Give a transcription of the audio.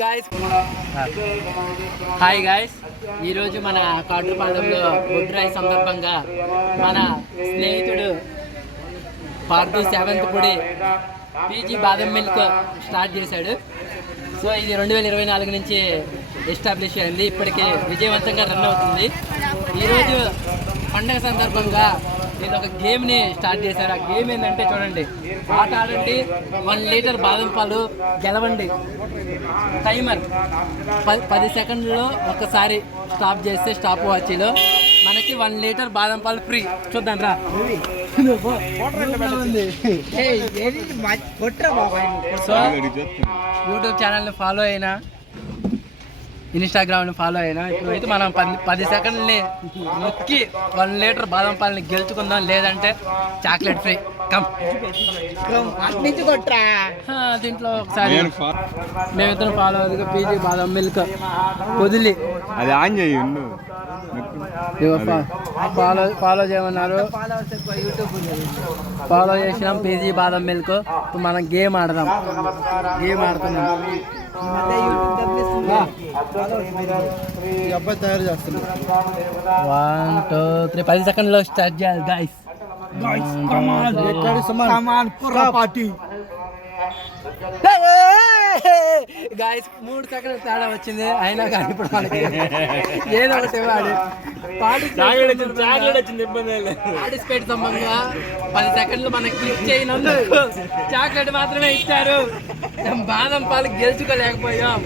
Guys hi guys, ఈరోజు మన కాటుపాలెంలో బొడ్రాయి సందర్భంగా మన స్నేహితుడు పార్టీ 7th పొడి పీజీ బాదం మిల్క్ స్టార్ట్ చేశాడు. సో ఇది 2024 నుంచి ఎస్టాబ్లిష్ అయింది, ఇప్పటికి విజయవంతంగా రన్ అవుతుంది. ఈరోజు పండగ సందర్భంగా నేను ఒక గేమ్ని స్టార్ట్ చేశారు. ఆ గేమ్ ఏంటంటే చూడండి, ఆట ఆడండి, 1 లీటర్ బాదం పాలు గెలవండి. టైమర్ 10 సెకండ్లో ఒకసారి స్టాప్ చేస్తే స్టాప్ వాచ్లో మనకి 1 లీటర్ బాదం పాలు ఫ్రీ. చూద్దాం రా. సో యూట్యూబ్ ఛానల్ని ఫాలో అయినా, ఇన్స్టాగ్రామ్ని ఫాలో అయినా, ఇప్పుడైతే మనం 10 సెకండ్ని నొక్కి 1 లీటర్ బాదం పాలని గెలుచుకుందాం, లేదంటే చాక్లెట్ ఫ్రీ. కమ్ దీంట్లో ఒకసారి మేమిద్దరం ఫాలో అవుతుంది. పీజీ బాదం మిల్క్ పొదిలి అది ఆన్ చేయి. ఫాలో చేయమన్నారు, ఫాలో చేసినాం. పీజీ బాదం మిల్క్. మనం గేమ్ ఆడదాం. గేమ్ ఆడుతున్నాం. అబ్బాయి తయారు చేస్తున్నాం. 1 2 3 10 సెకండ్లో స్టార్ట్ చేయాలి గాయస్. గాయస్ 3 సెకండ్లు తేడా వచ్చింది, అయినా కానీ ఇప్పుడు మనకి ఏదో ఒకటి పార్టిసిపేట్ సంబంధంగా 10 సెకండ్లు మనకి క్లిక్ చేయనందుకు చాక్లెట్ మాత్రమే ఇచ్చారు. బాదం పాలు గెలుచుకోలేకపోయాం.